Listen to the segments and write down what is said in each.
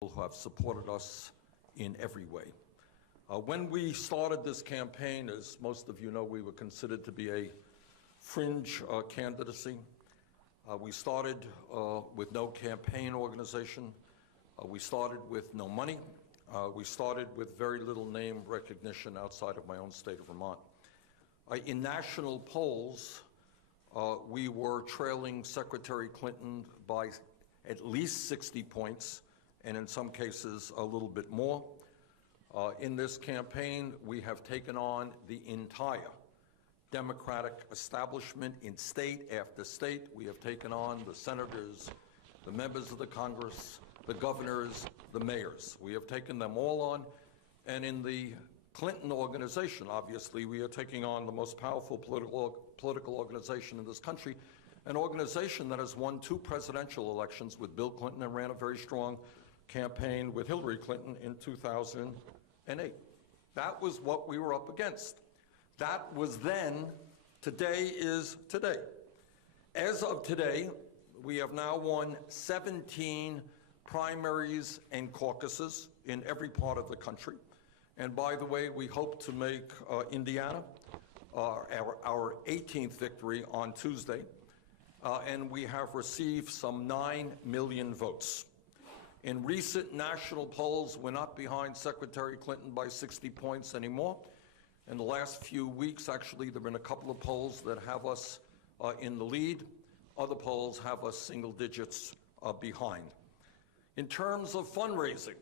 who have supported us in every way. When we started this campaign, as most of you know, we were considered to be a fringe candidacy. We started with no campaign organization. We started with no money. We started with very little name recognition outside of my own state of Vermont. In national polls, we were trailing Secretary Clinton by at least 60 points, and in some cases a little bit more. In this campaign, we have taken on the entire Democratic establishment in state after state. We have taken on the senators, the members of the Congress, the governors, the mayors. We have taken them all on, and in the Clinton organization, obviously, we are taking on the most powerful political organization in this country, an organization that has won 2 presidential elections with Bill Clinton and ran a very strong campaign with Hillary Clinton in 2008. That was what we were up against. That was then. Today is today. As of today, we have now won 17 primaries and caucuses in every part of the country. And by the way, we hope to make Indiana our 18th victory on Tuesday. And we have received some 9 million votes. In recent national polls, we're not behind Secretary Clinton by 60 points anymore. In the last few weeks, actually, there have been a couple of polls that have us in the lead. Other polls have us single digits behind. In terms of fundraising,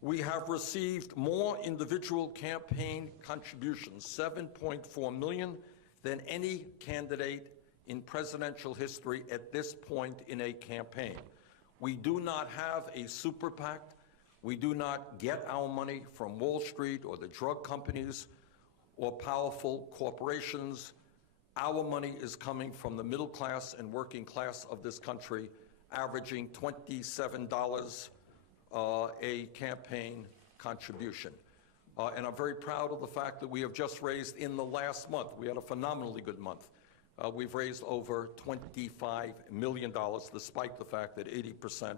we have received more individual campaign contributions, 7.4 million, than any candidate in presidential history at this point in a campaign. We do not have a super PAC. We do not get our money from Wall Street or the drug companies or powerful corporations. Our money is coming from the middle class and working class of this country, averaging $27 a campaign contribution. And I'm very proud of the fact that we have just raised in the last month, we had a phenomenally good month. We've raised over $25 million, despite the fact that 80%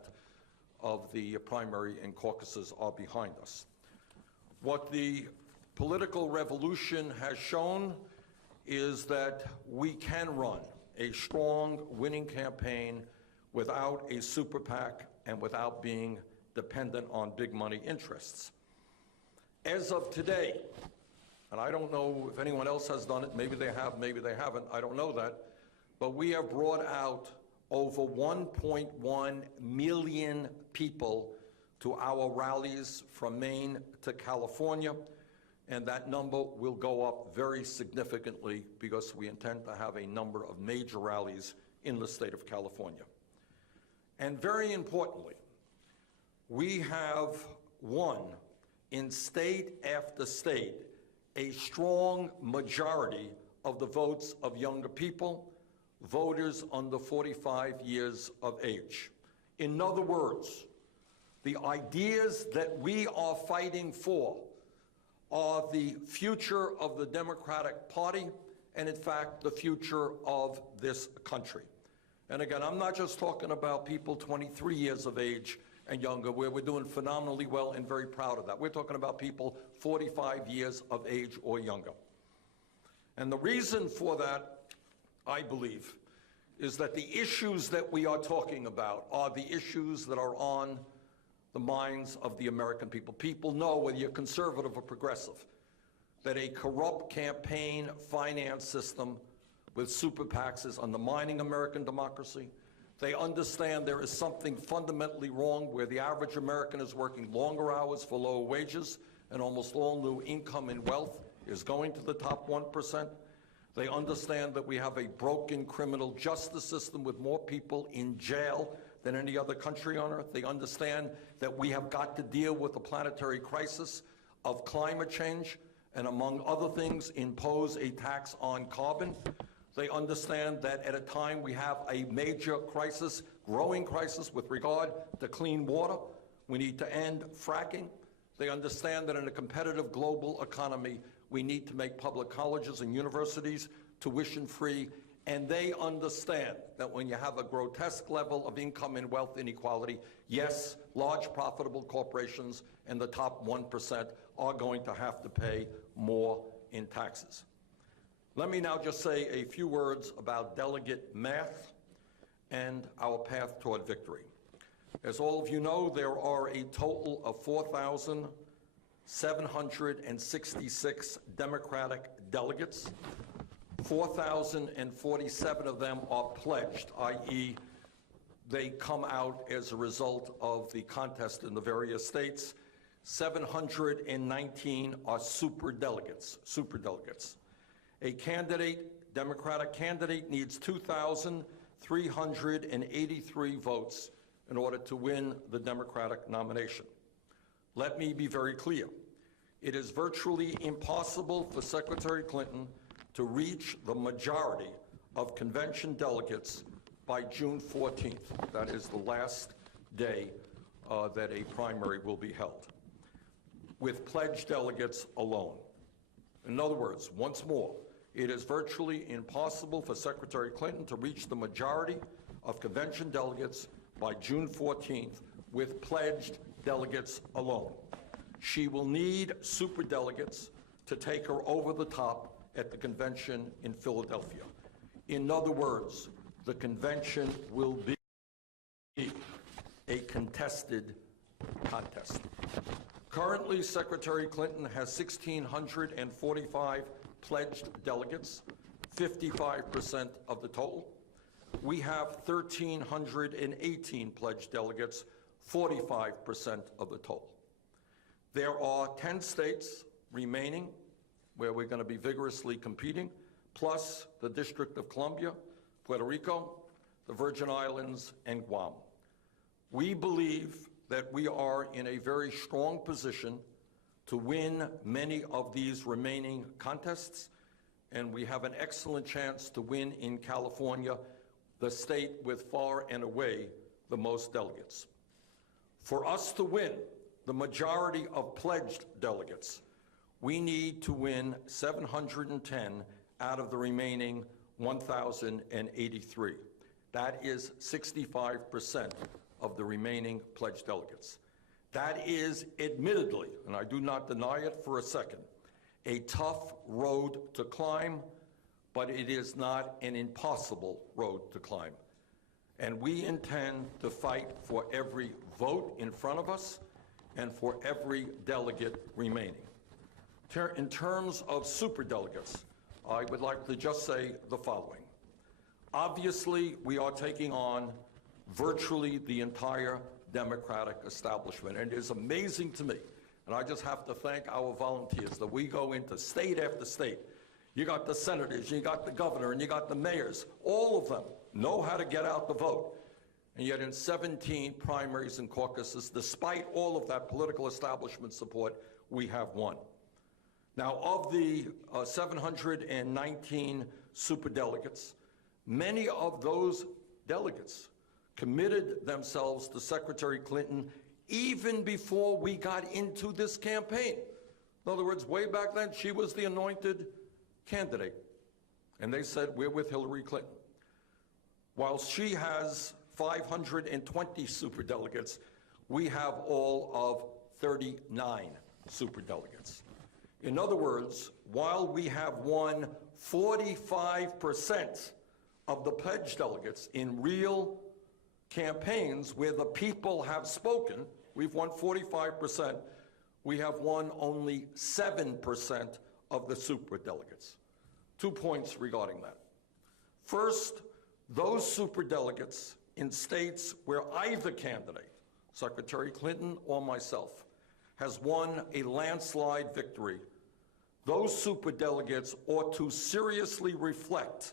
of the primary and caucuses are behind us. What the political revolution has shown is that we can run a strong winning campaign without a super PAC and without being dependent on big money interests. As of today, and I don't know if anyone else has done it, maybe they have, maybe they haven't, I don't know that, but we have brought out over 1.1 million people to our rallies from Maine to California, and that number will go up very significantly because we intend to have a number of major rallies in the state of California. And very importantly, we have won in state after state a strong majority of the votes of younger people, voters under 45 years of age. In other words, the ideas that we are fighting for are the future of the Democratic Party and, in fact, the future of this country. And again, I'm not just talking about people 23 years of age and younger, where we're doing phenomenally well and very proud of that. We're talking about people 45 years of age or younger. And the reason for that, I believe, is that the issues that we are talking about are the issues that are on the minds of the American people. People know, whether you're conservative or progressive, that a corrupt campaign finance system with super PACs is undermining American democracy. They understand there is something fundamentally wrong where the average American is working longer hours for lower wages, and almost all new income and wealth is going to the top 1%. They understand that we have a broken criminal justice system with more people in jail than any other country on earth. They understand that we have got to deal with the planetary crisis of climate change and, among other things, impose a tax on carbon. They understand that at a time we have a major crisis, growing crisis with regard to clean water. We need to end fracking. They understand that in a competitive global economy, we need to make public colleges and universities tuition-free And they understand that when you have a grotesque level of income and wealth inequality, yes, large profitable corporations and the top 1% are going to have to pay more in taxes. Let me now just say a few words about delegate math and our path toward victory. As all of you know, there are a total of 4,766 Democratic delegates. 4,047 of them are pledged, i.e., they come out as a result of the contest in the various states. 719 are superdelegates. A Democratic candidate needs 2,383 votes in order to win the Democratic nomination. Let me be very clear. It is virtually impossible for Secretary Clinton to reach the majority of convention delegates by June 14th. That is the last day that a primary will be held, with pledged delegates alone. In other words, once more, it is virtually impossible for Secretary Clinton to reach the majority of convention delegates by June 14th with pledged delegates alone. She will need superdelegates to take her over the top at the convention in Philadelphia. In other words, the convention will be a contested contest. Currently, Secretary Clinton has 1,645 pledged delegates, 55% of the total. We have 1,318 pledged delegates, 45% of the total. There are 10 states remaining where we're going to be vigorously competing, plus the District of Columbia, Puerto Rico, the Virgin Islands, and Guam. We believe that we are in a very strong position to win many of these remaining contests, and we have an excellent chance to win in California, the state with far and away the most delegates. For us to win the majority of pledged delegates, we need to win 710 out of the remaining 1,083. That is 65% of the remaining pledged delegates. That is admittedly, and I do not deny it for a second, a tough road to climb, but it is not an impossible road to climb. And we intend to fight for every vote in front of us and for every delegate remaining. In terms of superdelegates, I would like to just say the following. Obviously, we are taking on virtually the entire Democratic establishment, and it is amazing to me, and I just have to thank our volunteers, that we go into state after state. You got the senators, you got the governor, and you got the mayors. All of them know how to get out the vote. And yet in 17 primaries and caucuses, despite all of that political establishment support, we have won. Now, of the 719 superdelegates, many of those delegates committed themselves to Secretary Clinton even before we got into this campaign. In other words, way back then, she was the anointed candidate. And they said, we're with Hillary Clinton. While she has 520 superdelegates, we have all of 39 superdelegates. In other words, while we have won 45% of the pledged delegates in real campaigns where the people have spoken, we've won 45%, we have won only 7% of the superdelegates. 2 points regarding that. First, those superdelegates in states where either candidate, Secretary Clinton or myself, has won a landslide victory, those superdelegates ought to seriously reflect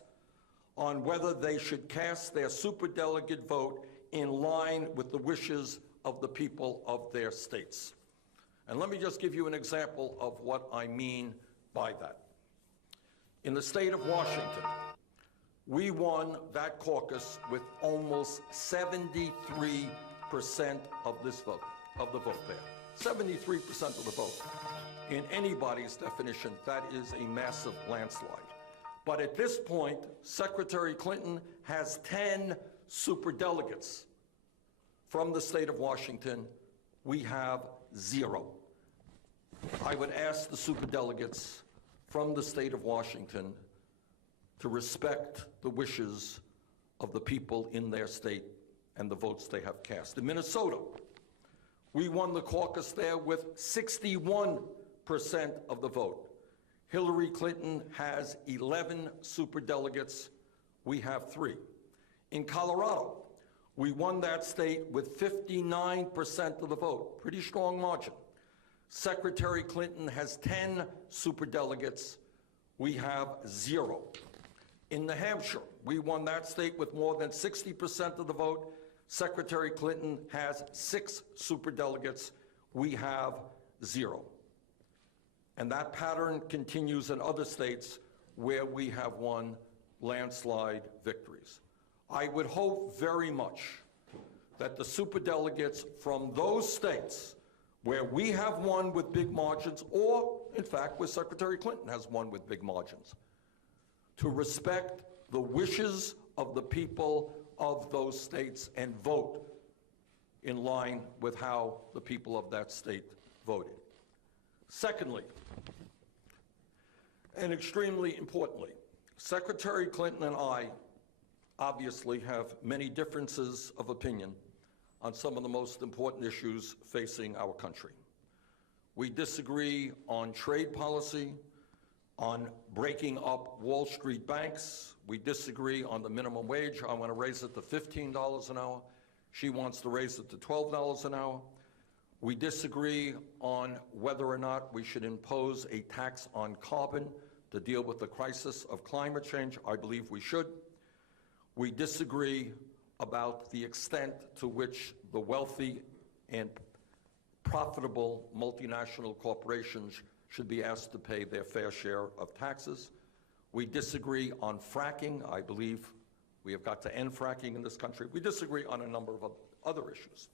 on whether they should cast their superdelegate vote in line with the wishes of the people of their states. And let me just give you an example of what I mean by that. In the state of Washington, we won that caucus with almost 73% of this vote, of the vote there. 73% of the vote. In anybody's definition, that is a massive landslide. But at this point, Secretary Clinton has 10 superdelegates. From the state of Washington, we have 0. I would ask the superdelegates from the state of Washington to respect the wishes of the people in their state and the votes they have cast. In Minnesota, we won the caucus there with 61% of the vote. Hillary Clinton has 11 superdelegates. We have 3. In Colorado, we won that state with 59% of the vote, pretty strong margin. Secretary Clinton has 10 superdelegates. We have 0. In New Hampshire, we won that state with more than 60% of the vote. Secretary Clinton has 6 superdelegates. We have 0. And that pattern continues in other states where we have won landslide victories. I would hope very much that the superdelegates from those states where we have won with big margins, or in fact where Secretary Clinton has won with big margins, to respect the wishes of the people of those states and vote in line with how the people of that state voted. Secondly, and extremely importantly, Secretary Clinton and I obviously have many differences of opinion on some of the most important issues facing our country. We disagree on trade policy, on breaking up Wall Street banks. We disagree on the minimum wage. I want to raise it to $15 an hour. She wants to raise it to $12 an hour. We disagree on whether or not we should impose a tax on carbon to deal with the crisis of climate change. I believe we should. We disagree about the extent to which the wealthy and profitable multinational corporations should be asked to pay their fair share of taxes. We disagree on fracking. I believe we have got to end fracking in this country. We disagree on a number of other issues.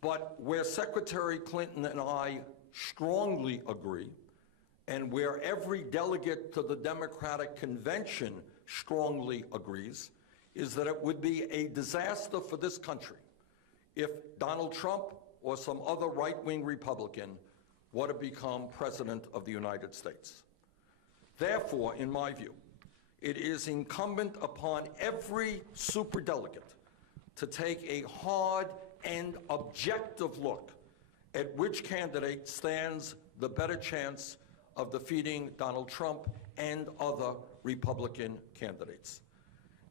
But where Secretary Clinton and I strongly agree, and where every delegate to the Democratic Convention strongly agrees, is that it would be a disaster for this country if Donald Trump or some other right-wing Republican were to become President of the United States. Therefore, in my view, it is incumbent upon every superdelegate to take a hard and objective look at which candidate stands the better chance of defeating Donald Trump and other Republican candidates.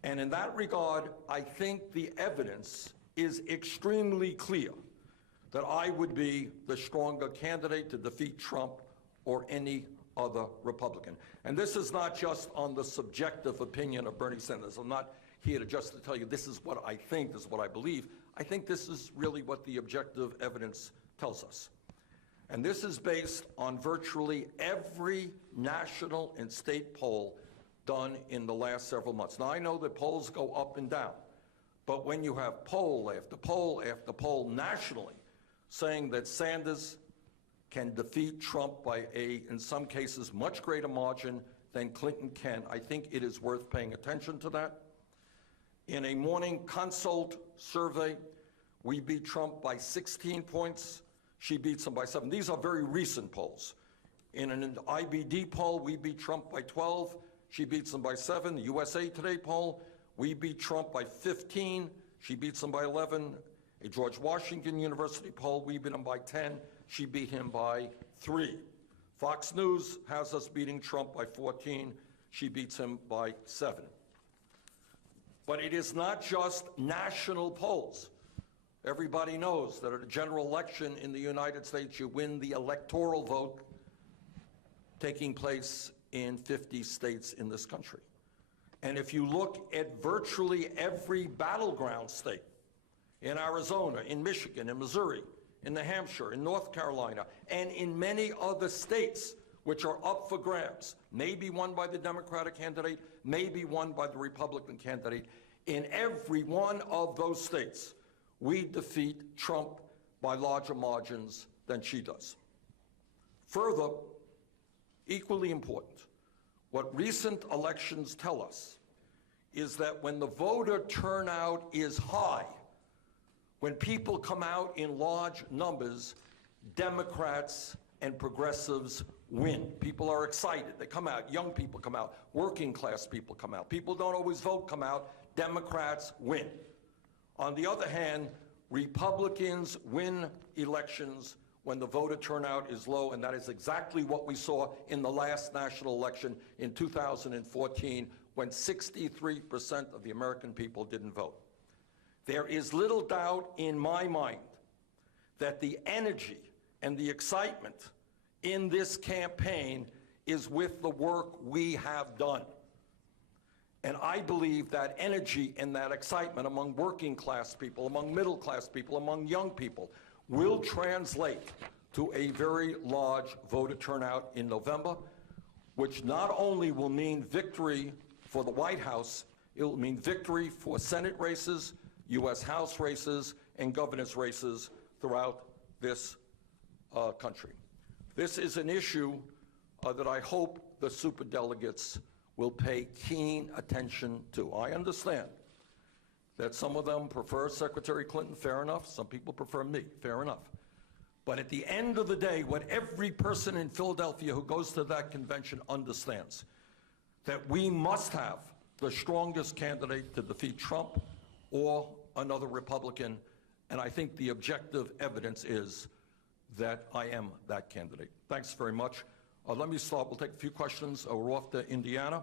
And in that regard, I think the evidence is extremely clear that I would be the stronger candidate to defeat Trump or any other Republican. And this is not just on the subjective opinion of Bernie Sanders. I'm not here just to tell you this is what I think, this is what I believe. I think this is really what the objective evidence tells us. And this is based on virtually every national and state poll done in the last several months. Now, I know that polls go up and down, but when you have poll after poll after poll nationally saying that Sanders can defeat Trump by in some cases, much greater margin than Clinton can, I think it is worth paying attention to that. In a Morning Consult survey, we beat Trump by 16 points. She beats him by 7. These are very recent polls. In an IBD poll, we beat Trump by 12. She beats him by 7. The USA Today poll, we beat Trump by 15. She beats him by 11. A George Washington University poll, we beat him by 10. She beat him by 3. Fox News has us beating Trump by 14. She beats him by 7. But it is not just national polls. Everybody knows that at a general election in the United States, you win the electoral vote taking place in 50 states in this country. And if you look at virtually every battleground state, in Arizona, in Michigan, in Missouri, in New Hampshire, in North Carolina, and in many other states which are up for grabs, maybe won by the Democratic candidate, maybe won by the Republican candidate, in every one of those states, we defeat Trump by larger margins than she does. Further, equally important, What recent elections tell us is that when the voter turnout is high, when people come out in large numbers, Democrats and progressives win. People are excited. They come out. Young people come out. Working class people come out. People don't always vote come out. Democrats win. On the other hand, Republicans win elections when the voter turnout is low, and that is exactly what we saw in the last national election in 2014, when 63% of the American people didn't vote. There is little doubt in my mind that the energy and the excitement in this campaign is with the work we have done. And I believe that energy and that excitement among working class people, among middle class people, among young people, will translate to a very large voter turnout in November, which not only will mean victory for the White House, it will mean victory for Senate races, U.S. House races, and governor's races throughout this country. This is an issue that I hope the superdelegates will pay keen attention to. I understand that some of them prefer Secretary Clinton, fair enough. Some people prefer me, fair enough. But at the end of the day, what every person in Philadelphia who goes to that convention understands, that we must have the strongest candidate to defeat Trump or another Republican, and I think the objective evidence is that I am that candidate. Thanks very much. Let me start. We'll take a few questions. We're off to Indiana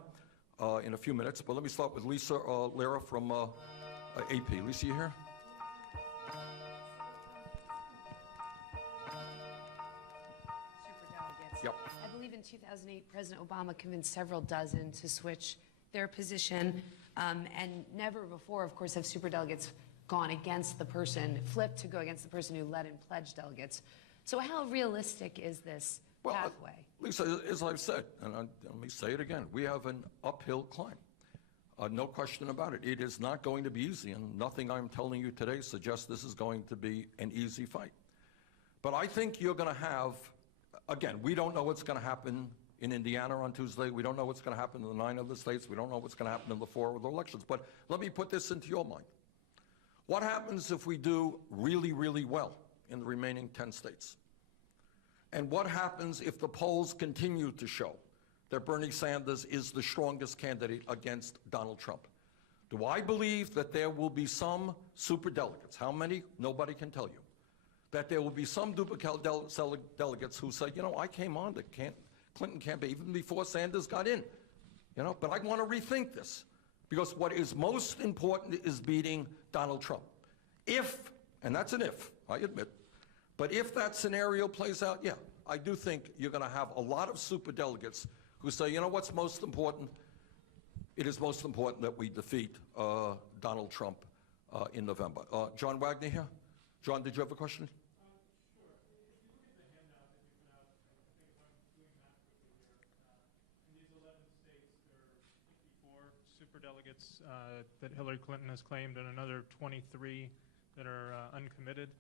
in a few minutes, but let me start with Lisa Lera from AP. Lisa, you here? Superdelegates. Yep. I believe in 2008, President Obama convinced several dozen to switch their position, and never before, of course, have superdelegates gone against the person, flipped to go against the person who led and pledged delegates. So how realistic is this pathway? Lisa, as I've said, and let me say it again, we have an uphill climb. No question about it. It is not going to be easy, and nothing I'm telling you today suggests this is going to be an easy fight. But I think you're going to have, again, we don't know what's going to happen in Indiana on Tuesday. We don't know what's going to happen in the 9 other states. We don't know what's going to happen in the 4 other elections. But let me put this into your mind. What happens if we do really, really well in the remaining 10 states? And what happens if the polls continue to show that Bernie Sanders is the strongest candidate against Donald Trump? Do I believe that there will be some superdelegates? How many? Nobody can tell you. That there will be some duplicate delegates who say, you know, I came on the Clinton campaign even before Sanders got in, you know, but I want to rethink this. Because what is most important is beating Donald Trump. If, and that's an if, I admit, but if that scenario plays out, yeah, I do think you're going to have a lot of superdelegates who say, you know what's most important? It is most important that we defeat Donald Trump in November. John Wagner here. John, did you have a question? Delegates that Hillary Clinton has claimed and another 23 that are uncommitted.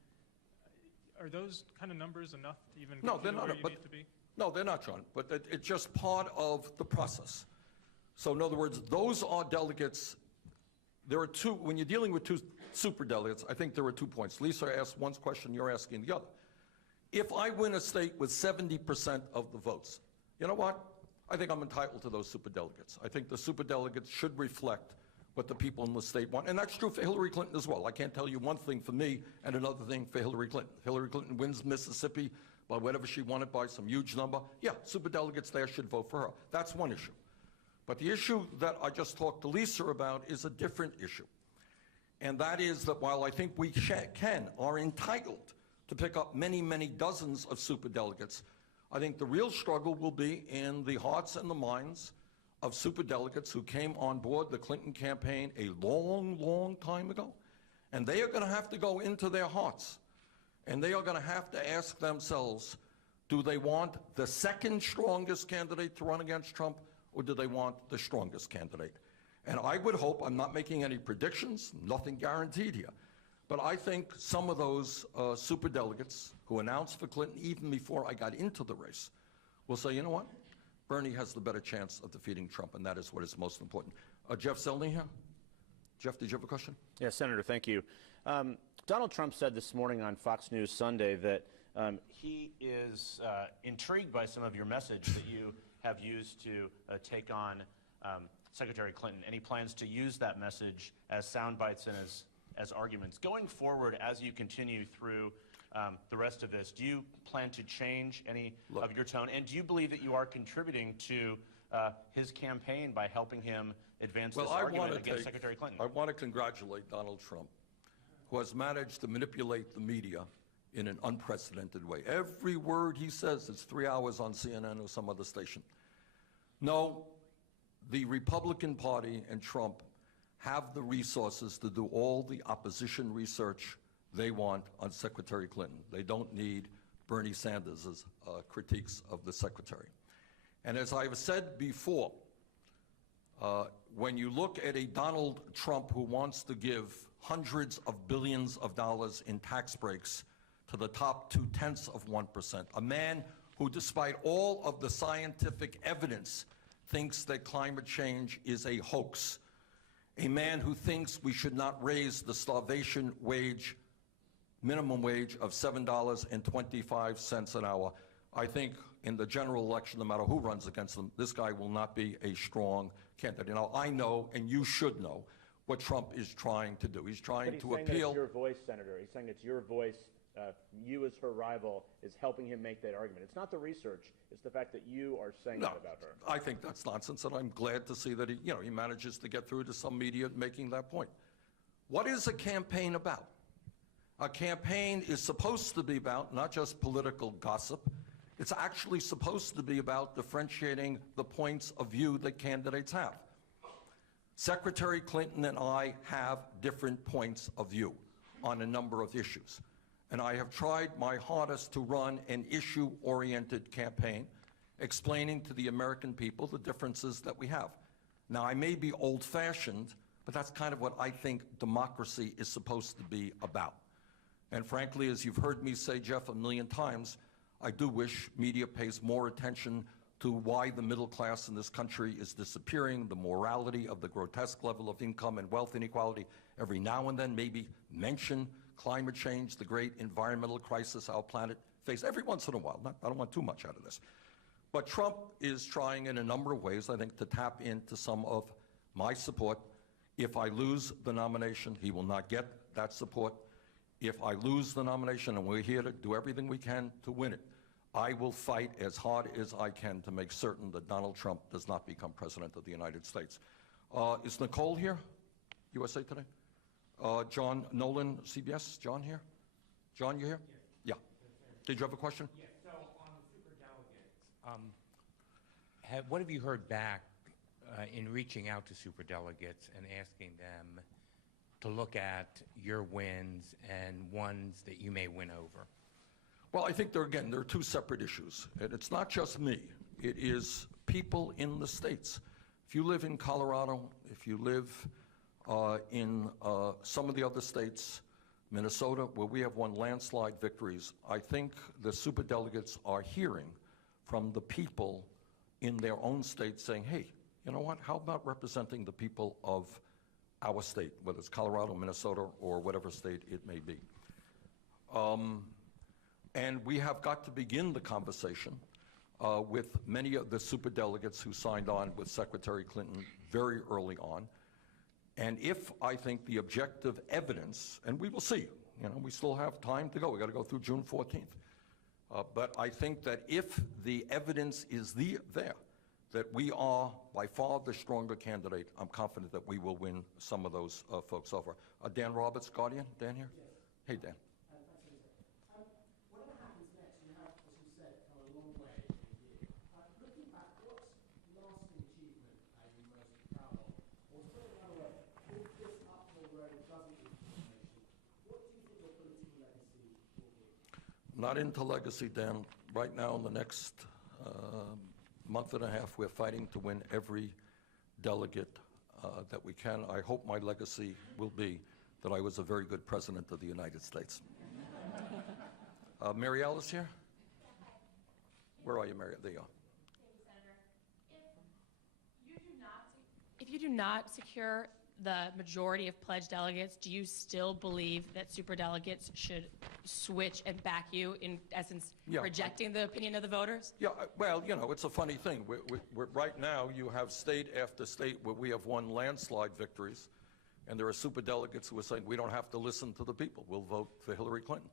Are those kind of numbers enough to even get you where you need to be? No, they're not, John, but it's just part of the process. So in other words, those are delegates. There are two, when you're dealing with two superdelegates, I think there are 2 points. Lisa asked one question, you're asking the other. If I win a state with 70% of the votes, you know what? I think I'm entitled to those superdelegates. I think the superdelegates should reflect what the people in the state want. And that's true for Hillary Clinton as well. I can't tell you one thing for me and another thing for Hillary Clinton. Hillary Clinton wins Mississippi by whatever she wanted by some huge number. Yeah, superdelegates there should vote for her. That's one issue. But the issue that I just talked to Lisa about is a different issue. And that is that while I think we are entitled to pick up many, many dozens of superdelegates, I think the real struggle will be in the hearts and the minds of superdelegates who came on board the Clinton campaign a long, long time ago. And they are going to have to go into their hearts, and they are going to have to ask themselves, do they want the second strongest candidate to run against Trump, or do they want the strongest candidate? And I would hope, I'm not making any predictions, nothing guaranteed here, but I think some of those superdelegates who announced for Clinton even before I got into the race will say, you know what, Bernie has the better chance of defeating Trump, and that is what is most important. Jeff Zelny here. Jeff, did you have a question? Yes, Senator, thank you. Donald Trump said this morning on Fox News Sunday that he is intrigued by some of your message that you have used to take on Secretary Clinton, and he plans to use that message as sound bites and as arguments. Going forward, as you continue through the rest of this, do you plan to change any of your tone? And do you believe that you are contributing to his campaign by helping him advance this argument against Secretary Clinton? I want to congratulate Donald Trump, who has managed to manipulate the media in an unprecedented way. Every word he says is 3 hours on CNN or some other station. No, the Republican Party and Trump have the resources to do all the opposition research they want on Secretary Clinton. They don't need Bernie Sanders' critiques of the secretary. And as I've said before, when you look at a Donald Trump who wants to give hundreds of billions of dollars in tax breaks to the top 0.2%, a man who, despite all of the scientific evidence, thinks that climate change is a hoax, a man who thinks we should not raise the starvation wage, minimum wage of $7.25 an hour, I think in the general election, no matter who runs against him, this guy will not be a strong candidate. Now, I know, and you should know, what Trump is trying to do. He's trying to appeal. But he's saying that it's your voice, Senator. He's saying it's your voice. You as her rival is helping him make that argument. It's not the research. It's the fact that you are saying that about her. I think that's nonsense, and I'm glad to see that he manages to get through to some media making that point. What is a campaign about? A campaign is supposed to be about not just political gossip. It's actually supposed to be about differentiating the points of view that candidates have. Secretary Clinton and I have different points of view on a number of issues. And I have tried my hardest to run an issue-oriented campaign, explaining to the American people the differences that we have. Now, I may be old-fashioned, but that's kind of what I think democracy is supposed to be about. And frankly, as you've heard me say, Jeff, 1,000,000 times, I do wish media pays more attention to why the middle class in this country is disappearing, the morality of the grotesque level of income and wealth inequality. Every now and then, maybe mention climate change, the great environmental crisis our planet faces, every once in a while. I don't want too much out of this. But Trump is trying in a number of ways, I think, to tap into some of my support. If I lose the nomination, he will not get that support. If I lose the nomination, and we're here to do everything we can to win it, I will fight as hard as I can to make certain that Donald Trump does not become president of the United States. Is Nicole here? USA Today? John Nolan, CBS. John here? John, you here? Yes. Yeah. Did you have a question? Yes. So on superdelegates, what have you heard back in reaching out to superdelegates and asking them to look at your wins and ones that you may win over? Well, I think there are two separate issues. And it's not just me. It is people in the states. If you live in Colorado, if you live in some of the other states, Minnesota, where we have won landslide victories, I think the superdelegates are hearing from the people in their own state saying, hey, you know what, how about representing the people of our state, whether it's Colorado, Minnesota, or whatever state it may be. And we have got to begin the conversation with many of the superdelegates who signed on with Secretary Clinton very early on. And if I think the objective evidence, and we will see, we still have time to go. We got to go through June 14th. But I think that if the evidence is there, that we are by far the stronger candidate, I'm confident that we will win some of those folks over. Dan Roberts, Guardian. Dan here? Yes. Hey, Dan. Whatever happens next, you have, as you said, come a long way in a year. Looking back, what lasting achievement are you most proud of? Or to put it another way, if this uphill road doesn't lead to nomination, what do you think your political legacy will be? Not into legacy, Dan. Right now, in the next month and a half, we're fighting to win every delegate that we can. I hope my legacy will be that I was a very good president of the United States. Mary Alice here? Where are you, Mary? There you are. Thank you, Senator. If you do not secure the majority of pledged delegates, do you still believe that superdelegates should switch and back you, in essence, Yeah. rejecting the opinion of the voters? Yeah, well, you know, it's a funny thing. Right now, you have state after state where we have won landslide victories, and there are superdelegates who are saying, we don't have to listen to the people. We'll vote for Hillary Clinton.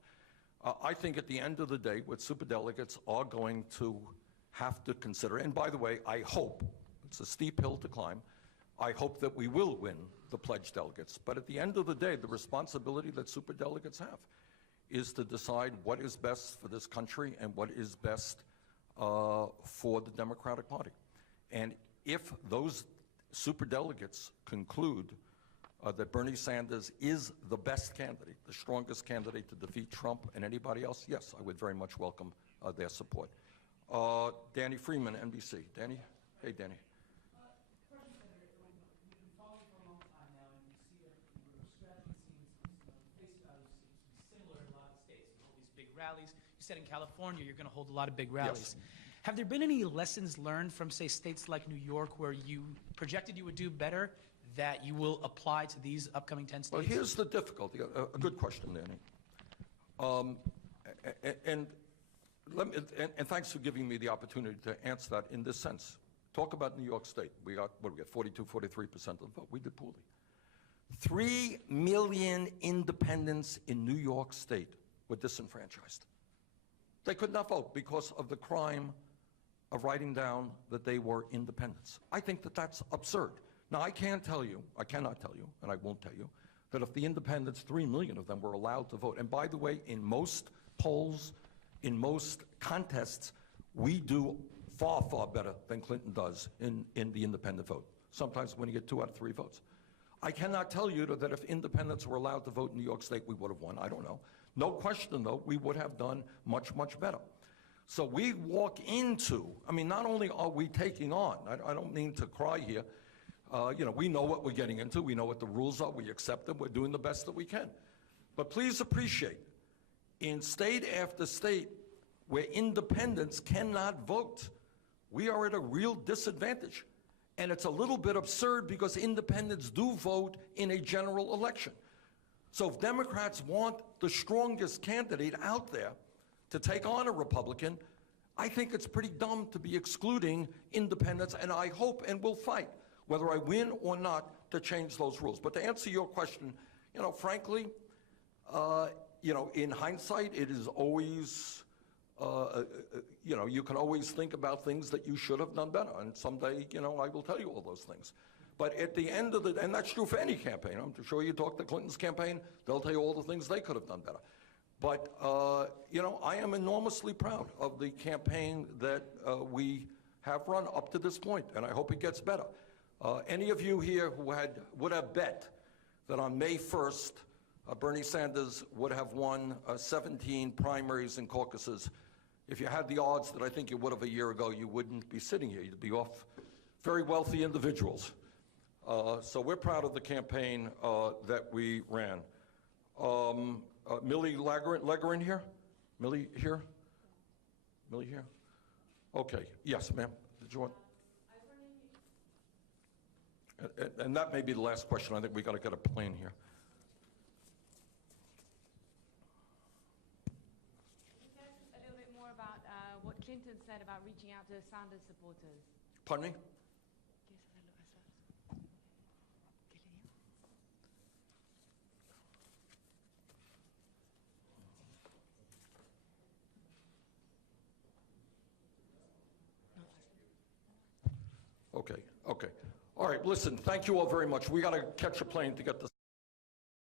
I think at the end of the day, what superdelegates are going to have to consider, and by the way, I hope, it's a steep hill to climb, I hope that we will win the pledged delegates. But at the end of the day, the responsibility that superdelegates have is to decide what is best for this country and what is best for the Democratic Party. And if those superdelegates conclude that Bernie Sanders is the best candidate, the strongest candidate to defeat Trump and anybody else, yes, I would very much welcome their support. Danny Freeman, NBC. Danny? Hey, Danny. Rallies. You said in California you're going to hold a lot of big rallies. Yes. Have there been any lessons learned from, say, states like New York where you projected you would do better that you will apply to these upcoming 10 states? Well, here's the difficulty. A good question, Danny. And thanks for giving me the opportunity to answer that in this sense. Talk about New York State. We got, what do we get, 42, 43% of the vote. We did poorly. 3 million independents in New York State were disenfranchised. They could not vote because of the crime of writing down that they were independents. I think that that's absurd. Now, I cannot tell you, and I won't tell you, that if the independents, 3 million of them, were allowed to vote, and by the way, in most polls, in most contests, we do far, far better than Clinton does in the independent vote. Sometimes when you get 2 out of 3 votes. I cannot tell you that if independents were allowed to vote in New York State, we would have won. I don't know. No question, though, we would have done much, much better. So we walk into, I mean, not only are we taking on, I don't mean to cry here, you know, we know what we're getting into, we know what the rules are, we accept them, we're doing the best that we can. But please appreciate, in state after state where independents cannot vote, we are at a real disadvantage. And it's a little bit absurd because independents do vote in a general election. So if Democrats want the strongest candidate out there to take on a Republican, I think it's pretty dumb to be excluding independents, and I hope and will fight, whether I win or not, to change those rules. But to answer your question, you know, frankly, you know, in hindsight, it is always, you know, you can always think about things that you should have done better, and someday, you know, I will tell you all those things. But at the end of the, and that's true for any campaign. I'm sure you talk to Clinton's campaign, they'll tell you all the things they could have done better. But, you know, I am enormously proud of the campaign that we have run up to this point, and I hope it gets better. Any of you here who would have bet that on May 1st, Bernie Sanders would have won 17 primaries and caucuses, if you had the odds that I think you would have a year ago, you wouldn't be sitting here. You'd be off very wealthy individuals. So we're proud of the campaign that we ran. Millie Legerin here? Millie here? Millie here? Okay, yes, ma'am. Did you want? And that may be the last question. I think we got to get a plane here. A little bit more about what Clinton said about reaching out to Sanders supporters. Pardon me? Okay. All right, listen, thank you all very much. We got to catch a plane to get this.